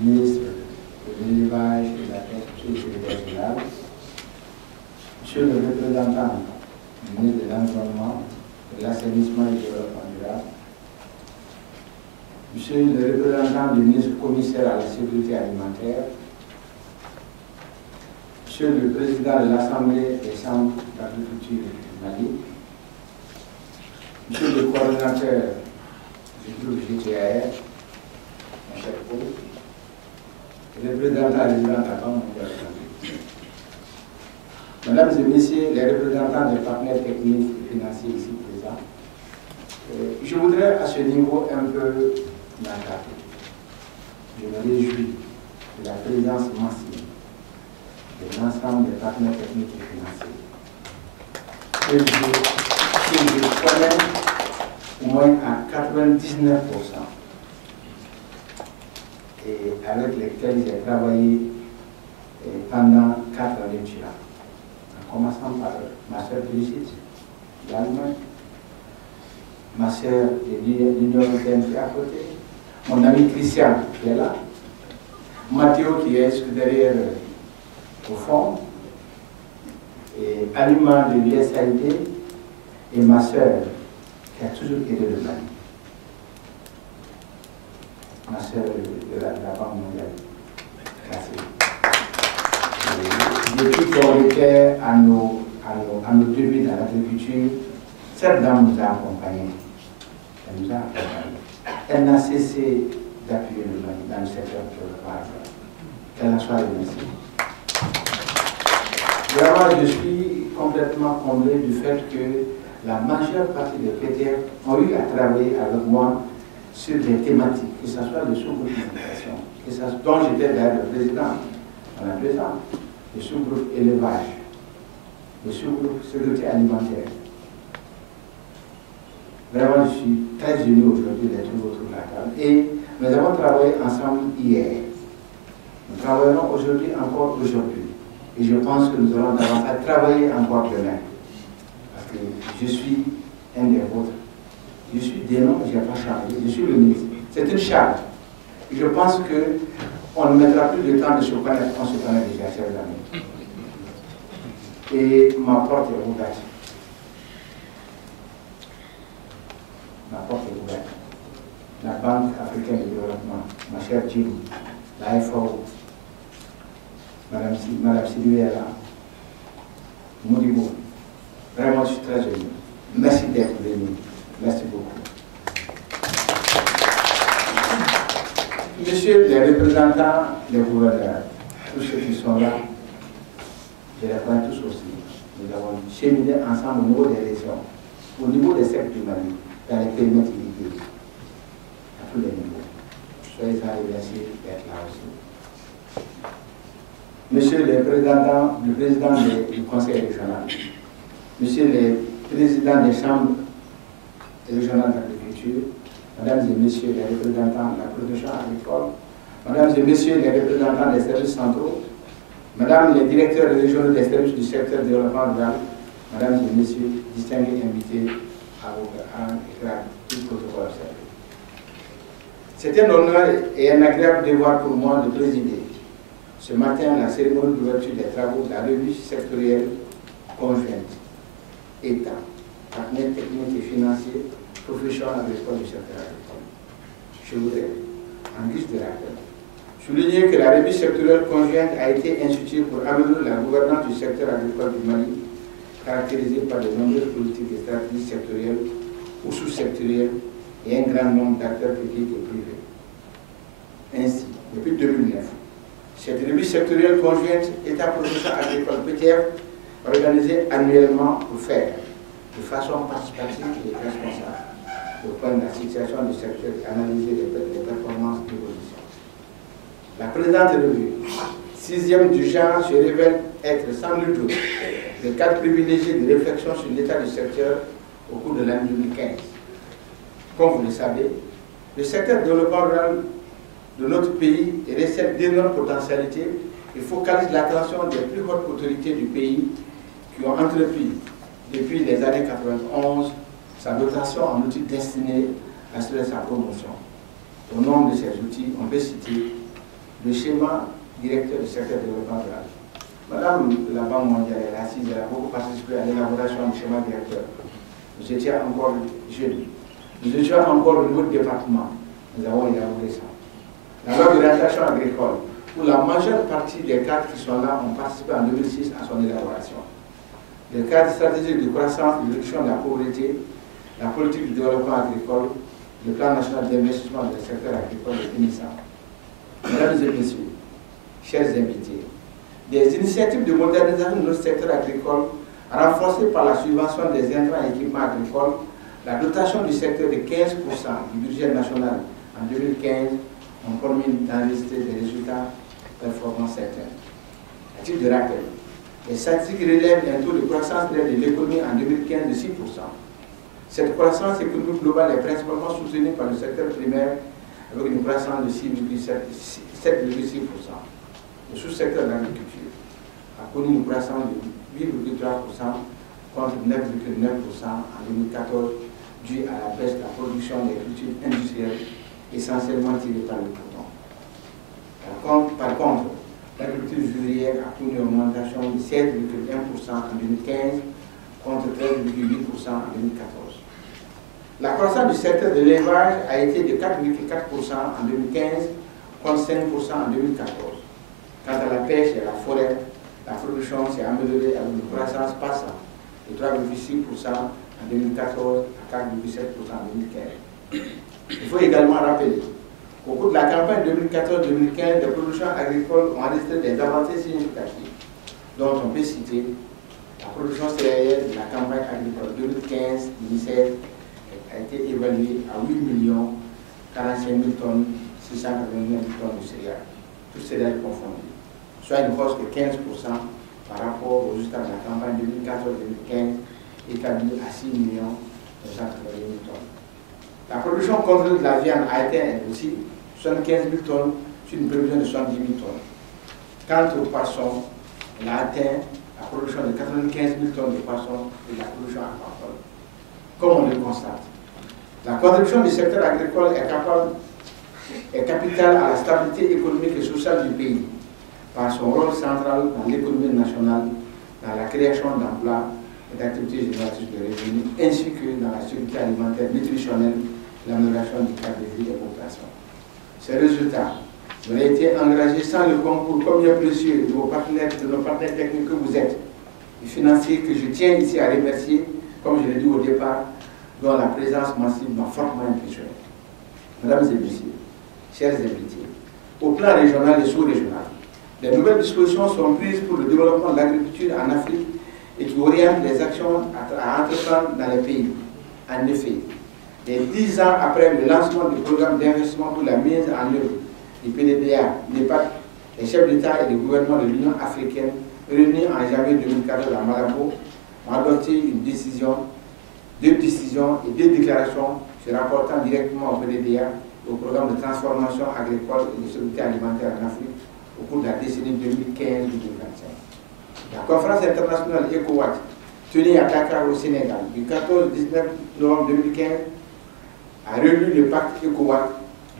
ministre de l'élevage et de l'agriculture et des générales, Monsieur le représentant du ministre de l'Environnement, de l'Assainissement et du Développement durable, Monsieur le représentant du ministre commissaire à la sécurité alimentaire, Monsieur le président de l'Assemblée des chambres d'agriculture du Mali, Monsieur le coordonnateur du groupe GTAR, mon cher Paul, le représentant des résidents à Banque mondiale de santé. Mesdames et messieurs les représentants des partenaires techniques et financiers ici présents, je voudrais à ce niveau un peu m'attarder. Je me réjouis de la présence massive de l'ensemble des partenaires techniques et financiers. Je connais au moins à 99%, et avec lesquels j'ai travaillé pendant 4 années durant. En commençant par ma soeur Brigitte, d'Allemagne, ma soeur de l'Union européenne qui est à côté, mon ami Christian qui est là, Mathéo qui est derrière au fond, et Alima de l'USAID, et ma soeur qui a toujours été de Mali, ma soeur de la Banque mondiale. Merci. Depuis qu'on était à nos débuts dans l'agriculture, cette dame nous a accompagnés. Elle nous a accompagnés. Elle n'a cessé d'appuyer le Mali dans le secteur de l'élevage. Qu'elle en soit remerciée. Vraiment, je suis complètement comblé du fait que la majeure partie des PTR ont eu à travailler avec moi sur des thématiques, que ce soit le sous-groupe d'alimentation, dont j'étais d'ailleurs le président pendant 2 ans, le sous-groupe élevage, le sous-groupe sécurité alimentaire. Vraiment, je suis très heureux aujourd'hui d'être autour de la table. Et nous avons travaillé ensemble hier. Nous travaillerons aujourd'hui encore aujourd'hui. Et je pense que nous allons davantage travailler encore demain. Parce que je suis un des vôtres. Je suis des noms, je n'ai pas changé. Je suis le ministre. C'est une charge. Et je pense qu'on ne mettra plus de temps de se connaître, on se connaît déjà, chers amis. Et ma porte est ouverte. Ma porte est ouverte. La Banque africaine de développement, ma chère Jim, la FAO, Madame Sylvie est là, Modibo. Vraiment, je suis très heureux. Merci d'être venu. Merci beaucoup. Messieurs les représentants des gouverneurs, tous ceux qui sont là, je les connais tous aussi. Nous avons cheminé ensemble au niveau des régions, au niveau des secteurs du Mali, dans les périmètres limités, à tous les niveaux. Soyez remerciés d'être là aussi. Monsieur le président, du Conseil régional, Monsieur le président des chambres régionales d'agriculture, Mesdames et Messieurs les représentants de la production agricole, Mesdames et Messieurs les représentants des services centraux, Mesdames les directeurs régionaux des services du secteur de développement rural, Mesdames et Messieurs, distingués invités à vos écrans, tout protocole observé. C'est un honneur et un agréable devoir pour moi de présider ce matin la cérémonie d'ouverture des travaux de la revue sectorielle conjointe État, partenaires techniques et financiers, profession agricole du secteur agricole. Je voudrais, en guise de rappel, souligner que la revue sectorielle conjointe a été instituée pour améliorer la gouvernance du secteur agricole du Mali, caractérisée par de nombreuses politiques et stratégies sectorielles ou sous-sectorielles et un grand nombre d'acteurs publics et privés. Ainsi, depuis 2009, cette revue sectorielle conjointe État-profession agricole PTF organisée annuellement pour faire, de façon participative et responsable, le point de la situation du secteur et analyser les performances d'évolution. La présente revue, 6e du genre, se révèle être sans nul doute le cadre privilégié de réflexion sur l'état du secteur au cours de l'année 2015. Comme vous le savez, le secteur développement rural de notre pays recèle d'énormes potentialités et focalise l'attention des plus hautes autorités du pays qui ont entrepris depuis les années 91 sa dotation en outils destinés à assurer sa promotion. Au nom de ces outils, on peut citer le schéma directeur du secteur de développement rural. Madame la Banque mondiale, elle est assise, elle a beaucoup participé à l'élaboration du schéma directeur. Nous étions encore jeunes. Nous étions encore au niveau du département. Nous avons élaboré ça. La loi d'orientation agricole, où la majeure partie des cadres qui sont là ont participé en 2006 à son élaboration. Le cadre stratégique de croissance et de réduction de la pauvreté, la politique du développement agricole, le plan national d'investissement dans le secteur agricole de 2000. Mesdames et messieurs, chers invités, des initiatives de modernisation de notre secteur agricole, renforcées par la subvention des intrants et équipements agricoles, la dotation du secteur de 15% du budget national en 2015 ont permis d'enregistrer des résultats performants certains. À titre de rappel, les statistiques relèvent un taux de croissance de l'économie en 2015 de 6%. Cette croissance économique globale est principalement soutenue par le secteur primaire avec une croissance de 7,6%. Le sous-secteur de l'agriculture a connu une croissance de 8,3% contre 9,9% en 2014 due à la baisse de la production des cultures industrielles essentiellement tirées par le coton. Par contre, l'agriculture juridique a connu une augmentation de 7,1% en 2015 contre 13,8% en 2014. La croissance du secteur de l'élevage a été de 4,4% en 2015 contre 5% en 2014. Quant à la pêche et à la forêt, la production s'est améliorée avec une croissance passant de 3,6% en 2014 à 4,7% en 2015. Il faut également rappeler qu'au cours de la campagne 2014-2015, les productions agricoles ont enregistré des avancées significatives, dont on peut citer la production céréalière de la campagne agricole 2015-2016 a été évaluée à 8 45 000 tonnes, 689 tonnes de céréales, toutes céréales confondues, soit une hausse de 15% par rapport aux résultats de la campagne 2014-2015 établie à 6 980 000 tonnes. La production contrôlée de la viande a atteint aussi 75 000 tonnes sur une prévision de 70 000 tonnes. Quant au poisson, elle a atteint la production de 95 000 tonnes de poissons et la production aquacole. Comme on le constate, la contribution du secteur agricole est capitale à la stabilité économique et sociale du pays par son rôle central dans l'économie nationale, dans la création d'emplois et d'activités génératrices de revenus, ainsi que dans la sécurité alimentaire nutritionnelle et l'amélioration du cadre de vie des populations. Ces résultats auraient été engagés sans le concours combien précieux de nos partenaires techniques que vous êtes, et financiers que je tiens ici à remercier, comme je l'ai dit au départ, dont la présence massive m'a fortement impressionné. Mesdames et messieurs, chers invités, au plan régional et sous-régional, les nouvelles dispositions sont prises pour le développement de l'agriculture en Afrique et qui orientent les actions à entreprendre dans les pays. En effet, les 10 ans après le lancement du programme d'investissement pour la mise en œuvre du PDDA, l'EPAC, les chefs d'État et les gouvernements de l'Union africaine, réunis en janvier 2014 à Malabo, ont adopté deux décisions et deux déclarations se rapportant directement au PDDA, au programme de transformation agricole et de sécurité alimentaire en Afrique au cours de la décennie 2015-2025. La conférence internationale ECOWAT, tenue à Dakar au Sénégal du 14-19 novembre 2015, a relu le pacte ECOWAT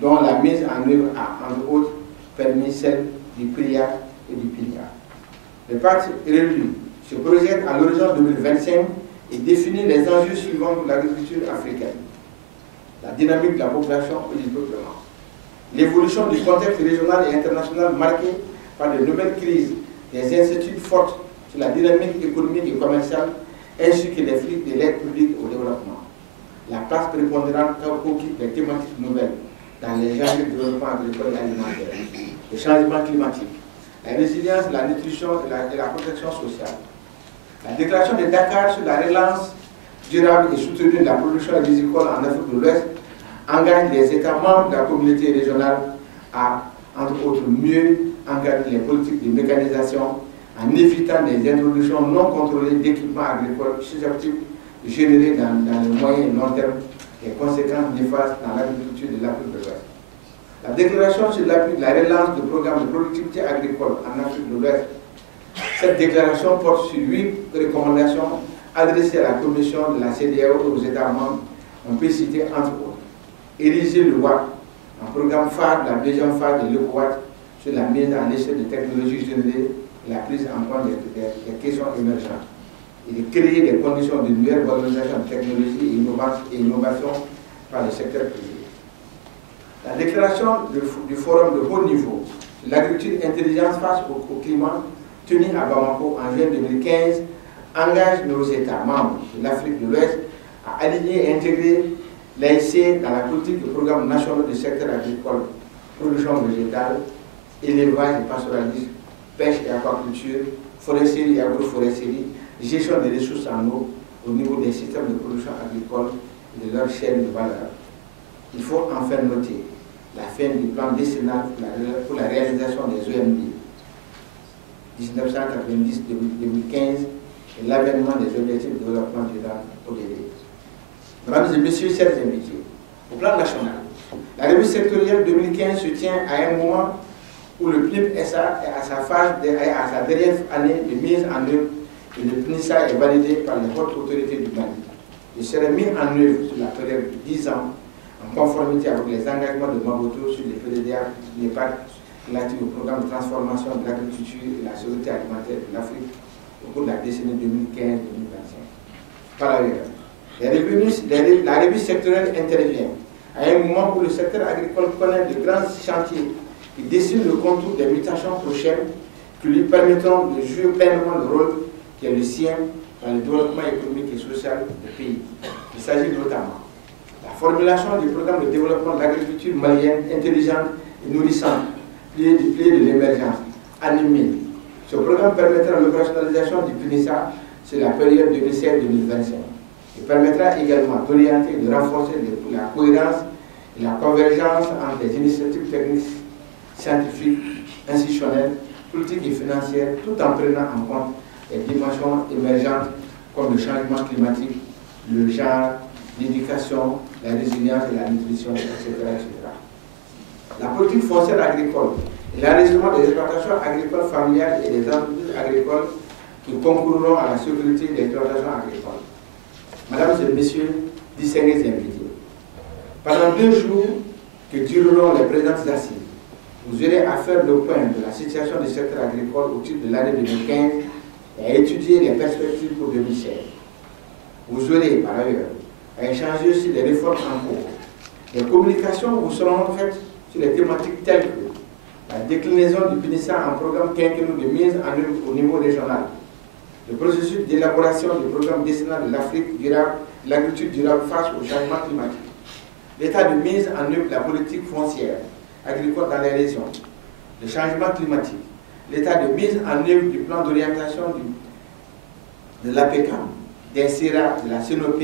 dont la mise en œuvre a, entre autres, permis celle du PRIA et du PILIA. Le pacte relu se projette à l'horizon 2025 et définit les enjeux suivants pour l'agriculture africaine. La dynamique de la population et du peuplement. L'évolution du contexte régional et international marqué par de nouvelles crises, des incertitudes fortes sur la dynamique économique et commerciale, ainsi que les flux de l'aide publique au développement. La place prépondérante qu'occupent les thématiques nouvelles dans les genres de développement agricole et alimentaire, le changement climatique, la résilience, la nutrition et la protection sociale. La déclaration de Dakar sur la relance durable et soutenue de la production agricole en Afrique de l'Ouest engage les États membres de la communauté régionale à, entre autres, mieux encadrer les politiques de mécanisation en évitant des introductions non contrôlées d'équipements agricoles susceptibles de générer dans le moyen et long terme des conséquences néfastes dans l'agriculture de l'Afrique de l'Ouest. La déclaration sur l'appui de la relance du programme de productivité agricole en Afrique de l'Ouest. Cette déclaration porte sur 8 recommandations adressées à la Commission de la CEDEAO et aux États membres. On peut citer entre autres ériger le WAC, un programme phare de la deuxième phase de l'ECOWAT sur la mise en échelle de technologies générées et la prise en compte des questions émergentes, et de créer des conditions de meilleure valorisation de technologies et innovation par le secteur privé. La déclaration du forum de haut niveau de l'agriculture intelligente face au climat, tenu à Bamako en juin 2015, engage nos États membres de l'Afrique de l'Ouest à aligner et intégrer l'AIC dans la politique du programme national du secteur agricole, production végétale, élevage et pastoralisme, pêche et aquaculture, foresterie et agroforesterie, gestion des ressources en eau au niveau des systèmes de production agricole et de leur chaîne de valeur. Il faut enfin noter la fin du plan décennal pour la réalisation des OMD 1990-2015 et l'avènement des objectifs de développement durable ODD. Mesdames et messieurs, chers invités, au plan national, la revue sectorielle 2015 se tient à un moment où le PNIP SA est à sa dernière année de mise en œuvre et le PNISA est validé par les hautes autorités du Mali. Il serait mis en œuvre sur la période de 10 ans en conformité avec les engagements de Maboto sur les PDDA, les pactes relatifs au programme de transformation de l'agriculture et la sécurité alimentaire de l'Afrique au cours de la décennie 2015-2025. Par ailleurs, la revue sectorielle intervient à un moment où le secteur agricole connaît de grands chantiers qui dessinent le contour des mutations prochaines qui lui permettront de jouer pleinement le rôle qui est le sien dans le développement économique et social du pays. Il s'agit notamment de la formulation du programme de développement de l'agriculture malienne intelligente et nourrissante, plié de l'émergence, animé. Ce programme permettra l'opérationnalisation du PNISA sur la période 2016-2025. Il permettra également d'orienter et de renforcer la cohérence et la convergence entre les initiatives techniques, scientifiques, institutionnelles, politiques et financières, tout en prenant en compte les dimensions émergentes comme le changement climatique, le genre, l'éducation, la résilience et la nutrition, etc. La politique foncière agricole et l'enregistrement des exploitations agricoles familiales et des entreprises agricoles qui concourront à la sécurité des exploitations agricoles. Mesdames et messieurs, distingués invités, pendant 2 jours que dureront les présentes assises, vous aurez à faire le point de la situation du secteur agricole au titre de l'année 2015 et à étudier les perspectives pour 2016. Vous aurez par ailleurs à échanger sur les réformes en cours. Les communications vous seront faites sur les thématiques telles que la déclinaison du PNISA en programme quinquennal de mise en œuvre au niveau régional, le processus d'élaboration du programme décennal de l'Afrique durable, l'agriculture durable face au changement climatique, l'état de mise en œuvre de la politique foncière agricole dans les régions, le changement climatique, l'état de mise en œuvre du plan d'orientation de l'APECAM, des CERA, de la CNOP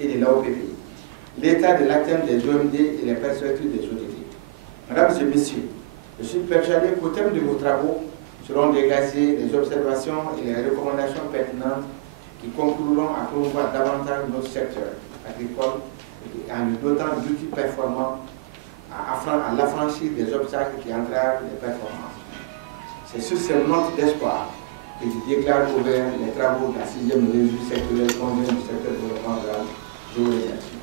et de l'AOPP, l'état de l'atteinte des OMD et les perspectives des ODD. Mesdames et messieurs, je suis persuadé qu'au terme de vos travaux seront dégagées des observations et les recommandations pertinentes qui concourront à promouvoir davantage notre secteur agricole en lui dotant d'outils performants à l'affranchir des obstacles qui entravent les performances. C'est sur cette note d'espoir que je déclare ouvert les travaux de la 6e revue sectorielle conjointe du secteur de développement rural. Je vous remercie.